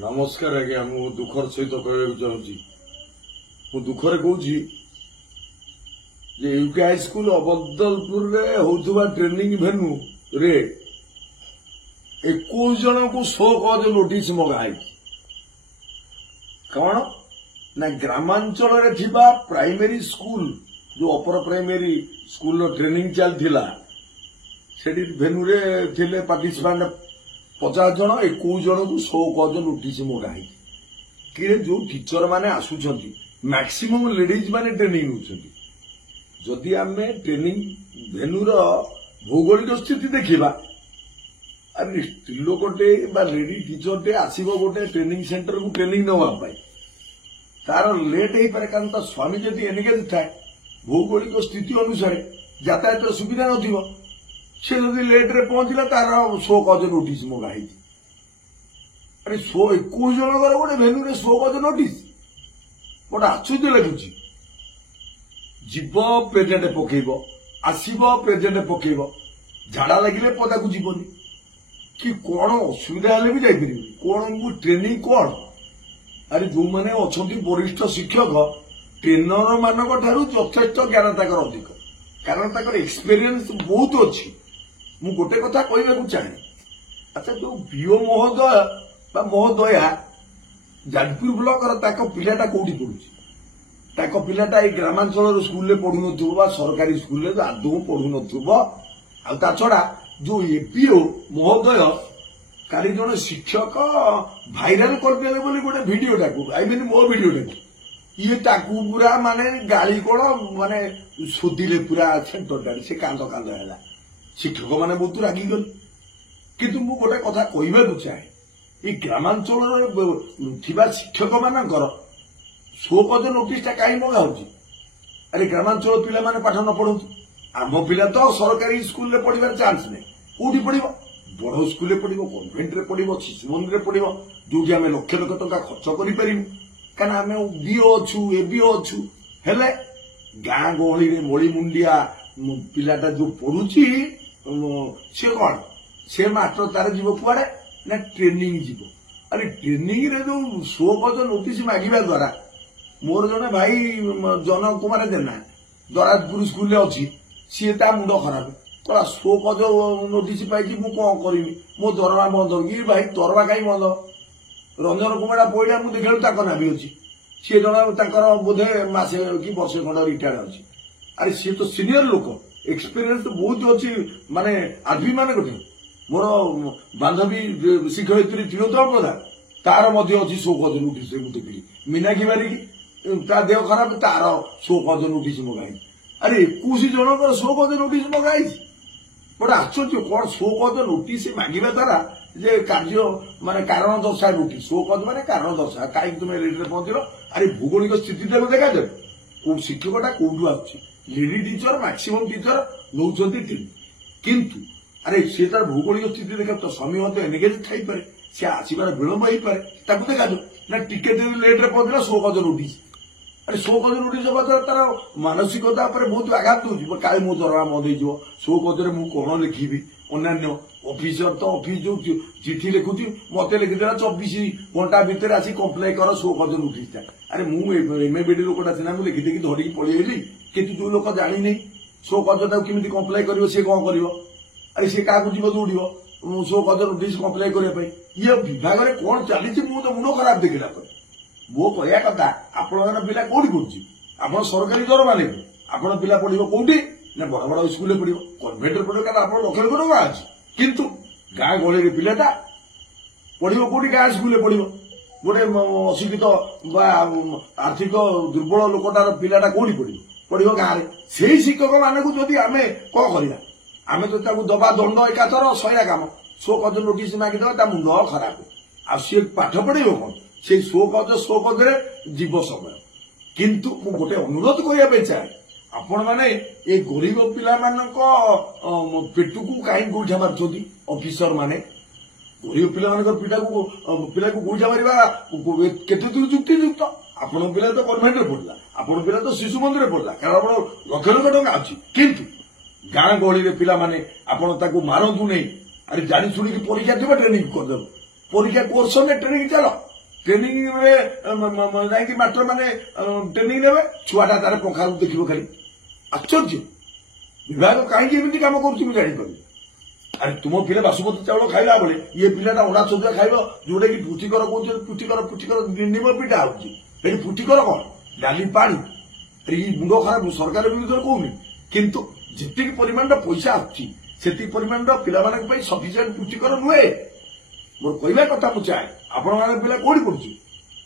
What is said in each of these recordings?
नमस्कार आज्ञा मु दुखर सहित कहवाक चाहूँगी मु दुखरे कहूँ यूके हाईस्कूल अबदलपुर होता ट्रेनिंग भेन्यू रे 21 जन को 100 कज नोटिस मगाई कौन ना ग्रामांचल प्राइमरी स्कूल जो अपर प्राइमरी स्कूल ट्रेनिंग चलता से भेन्यू रे थिले पार्टिसिपेंट 50 जन 21 जन को 100 कज नोटिस मगाई कि जो टीचर माने आसुछंती मैक्सिमम लेडीज माने ट्रेनिंग होछंती जदि आमे ट्रेनिंग भेन्यूर भौगोलिक स्थिति देखिबा अरे स्त्रीलोकटे बा लेडी टीचरटे आसीबो गोटे ट्रेनिंग सेंटर को ट्रेनिंग नवा पाई तार लेट हो पारे कारण ता स्वामी जदि एनगेज थाए भौगोलिक स्थिति अनुसार यातायात सुविधा नथिबो से जदि लेट रे पहुंचला तार 100 कज नोटिस मगाई अरे 121 जन गोटे भेन्यू रे 100 कज नोटिस गोटे आश्चर्य लगुची जीव प्रेजेंट पकेब आसब प्रेजेंट पकेब झाड़ा लगे पदा को जीवनी कि कौन असुविधा हेले भी जापर कौन ट्रेनिंग कौन अरे जो मैंने अच्छा वरिष्ठ शिक्षक ट्रेनर मानक ठारू यथेष्ट ज्ञान तक अधिक कारण तक एक्सपीरियंस बहुत अच्छी मु गोटे कथा कहवाक चाहे अच्छा जो बीओ महोदय बा महोदया जाजपुर ब्लॉक पिलाटा कौटी पढ़ुची ताको पिलाटा ए ग्रामांचल स्कूल पढ़ु ना सरकारी स्कूल आदौ पढ़ु ना छड़ा जो एपीओ महोदय काली जन शिक्षक भाइराल करदेले बोली गोटे भिडियो आई मीन मो भिडियो ये ताकू पूरा माने गाली कौन माने शोधिले पूरा सेंटर से कांद कांद है शिक्षक माने बहुत रागी गल किंतु मु गोटे कथा कहवाक चाहे ये ग्रामांचल शिक्षक मानकर 100 कज नोटिस कहीं मगाऊँ अरे ग्रामांचल पिला माने पाठ न पढ़ु आम पिला तो सरकारी स्कूल रे पढ़िबार चांस नहीं कौटी पढ़िबो बड़ स्कूल रे पढ़िबो कन्वेंट रे पढ़िबो शिशु मंदिर रे पढ़िबो जो आम लक्ष लक्ष टका खर्च करि परिबु कारण आम बीओ अच्छु एबीओ अच्छु हेले गाँ गहली रे मळी मुंडिया पिलाटा जो पढ़ुची सी कौन से मास्टर तार जीव कुआड़े ना ट्रेनिंग जीव अरे ट्रेनिंग रे जो 100 कज नोटिस मागिबा द्वारा मोर जने भाई जन कुमार जेना दराजपुर स्कूल अच्छी सी मुंड खराब कला 100 कज नोटिस पाई मु कौन करी मो दरमा बंद कि भाई दरमा कहीं बंद रंजन कुमार पड़ा मुझे देखा ना भी अच्छी सी जन बोधे मसे कि वर्षे खंड रिटायर अच्छी अरे सी तो सीनियर लोक एक्सपीरियंस बहुत अच्छी माने आदमी मान गोटे मोर बांधवी शिक्षयित्री त्रिलोत्तमा प्रधान तार अच्छी 100 कज नोटिस देखी मीनाक्षी मारिकी ता देह खराब तार 100 कज नोटिस मगाई अरे 21 जनकर 100 कज नोटिस मगाई गोटे आश्चर्य कौन 100 कज नोटिस मागिबा द्वारा जे कार्य माने कारण दर्शा नोटिस 100 कज माने कारण दर्शा कहीं तुम लेट रे पहुंचल अरे भौगोलिक स्थिति देखा जाए शिक्षकटा कौटू आसुची लेडी टीचर मैक्सिमम टीचर नौकरी किंतु अरे सी तार भौगोलिक स्थिति देखा तो स्वामी मत एनगेज थी पारे सी आसबार विलंब हो पारे देखा ना टिकेट लेट रे पहुंचला 100 कज नोटिस अरे 100 कज नोटिस हवा द्वारा तार मानसिकता बहुत आघात दूसरी काले मो दरमा बंद हो 100 कज मुझे कौन लिखी अन्य ऑफिसर तो ऑफिस जो चिठी लिखुची मत लिखिदेला 24 घंटा भितर आसी कम्प्लेन कर 100 कज नोटिस अरे मुझे लोकटा सीना मुझे लिखिदेकी धरिकी पलैली किंतु जो लोक जानी नहीं 100 कज केमी कम्प्लेन कर सी कौन कर अरे सी क्या जीव दौड़ 100 कज नोटिस कम्प्लेन करने ये विभाग में कौन चली मुझे मुंड खराब देखला मो कहया कथा आपण पिला कौटी पढ़ुची सरकारी दरमा ले आपण पिला पढ़ो कौटी ना बड़ बड़ स्कूल पढ़ो कन्वेंट पढ़ो कारण आप लक्ष लक्ष टका अच्छी किंतु गाँ गहली पिलाटा पढ़ो कौटी गाँ स्कूल पढ़ो गोटे अशिक्षित आर्थिक दुर्बल लोकटार पिलाटा कौटी पढ़ो गाँव में से शिक्षक मानक जदि आम कौन करवा आम तो दबा दंड एकाथर 100 काम 100 कज नोटिस मागिदेवा मुंड खराब आ सी पाठ पढ़ेब कौन से 100 कज जीव समय किंतु मु गोटे अनुरोध करने चाहे आपण मैंने ये गरीब पिला पेटू को कहीं गोईठा मार्च ऑफिसर माने गरीब पिला को गोईठा मारा केते दूर युक्तियुक्त आपण पिला तो कन्वेंट पढ़ला आपण पिला तो शिशु मंदिर पढ़ला कारण लक्ष लक्ष टका अच्छी किंतु गाँ गहली पिला माने मारतु नहीं अरे जानी शुणी परीक्षा देव ट्रेनिंग करदेव परीक्षा कोर्स में ट्रेनिंग चल ट्रेनिंग जाकि मास्टर मैंने ट्रेनिंग ने छुआटा तार पंखार देखिए खाली आश्चर्य विभाग कहीं कम कर जापर अरे तुम पिला बासुमती चाउल खाइला बेले ये पिलाटा अड़ा चौदह खाइब जोटा कि पुष्टिकर कौन पुष्टिकर निम पिठा होती पुष्टिकर कौन डाली पानी मुंड खराब सरकार विरुद्ध कहूनी किंतु जितकी परिमाण पैसा आती परिमाण पिला सफिसीयंट पुष्टिकर नुहे मोर कहवा कथा मुझे आपण मैंने पिला कौटी पढ़ुची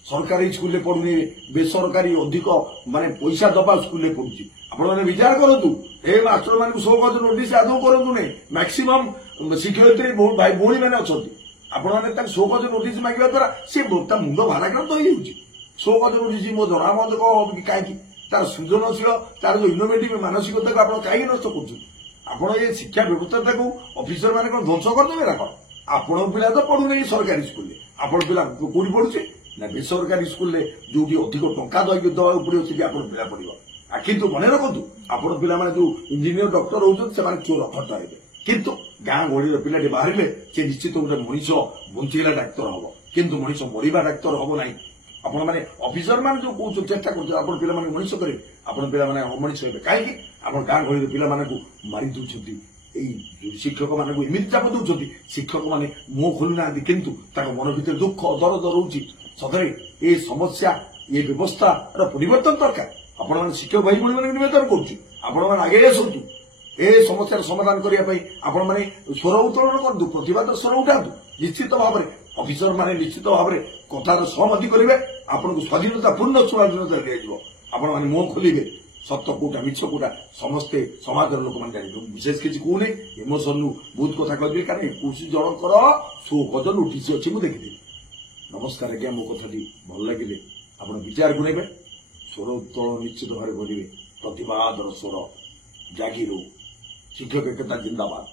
सरकारी स्कूल पढ़ुनी बेसरकारी अधिक माने पैसा दबा स्कूल पढ़ुची आपण मैंने विचार करूँ ए मास्टर मान 100 गज नोटिस आदौ करूँ नहीं मैक्सिमम शिक्षयित्री भाई भौणी मैंने अच्छा आपण मैंने 100 गज नोटिस मांगा द्वारा सी मुंड भाराक्रांत हो 100 गज नोटिस मो जना मत कहीं तार सृजनशील तार जो इनोवेटिव मानसिकता को आप कहीं नष्ट कर ये शिक्षा व्यवस्था को ऑफिसर मैंने कौन ध्वंस करदे ना कौन आपण पिला तो पढ़ुना सरकारी स्कूल आपण पिला कौटी पढ़ुचे ना बेसरकारी स्कूल जो अधिक टंका दवा पड़े आप पिला पड़ो किंतु मन रखु आपण पिला जो इंजीनियर डॉक्टर होते चोर फट हे किंतु गाँ गहली पिलाटी बाहर से निश्चित गोटे मनीष बंचेगा डाक्तर हम किंतु मनीष मरवा डाक्तर हम ना आपण मैंने ऑफिसर मान जो कौन चेष्टा कर पिला मनीष करेंगे आपण पिला अमनीष हे कहीं आप गाँ गहली पिला मारी दूसरी शिक्षक मान एमती चाप दौरान शिक्षक मैंने मुह खोलु ना किंतु मन भर दुख दरद रोचे सदरे ये समस्या ये व्यवस्था परिवर्तन दरकार आपण मैंने शिक्षक भाई भाई मैंने निवेदन करूँ आगे आसतु ए समस्या समाधान करने आपण मैंने स्वर उत्तोलन करूँ प्रतिवाद स्वर उठातु निश्चित भाव में ऑफिसर माने निश्चित भाव में कथार सहमति करेंगे आपन को स्वाधीनता पूर्ण स्वाधीनता दिया आपण मैंने मुह खोलिए सत्य कोटा मिछ कोटा समस्ते समाज लोक मैंने जान विशेष किसी कहूनी इमोशन नु बहुत कथा कहबी कारण 21 जनकर 100 गज नोटिस अच्छी मुझे देखी नमस्कार आज्ञा मो कथाटी भल लगे आप विचार को नेबे स्वर उत्तोलन निश्चित भाव करेंगे प्रतिवाद स्वर जागिर शिक्षक एकता जिंदाबाद।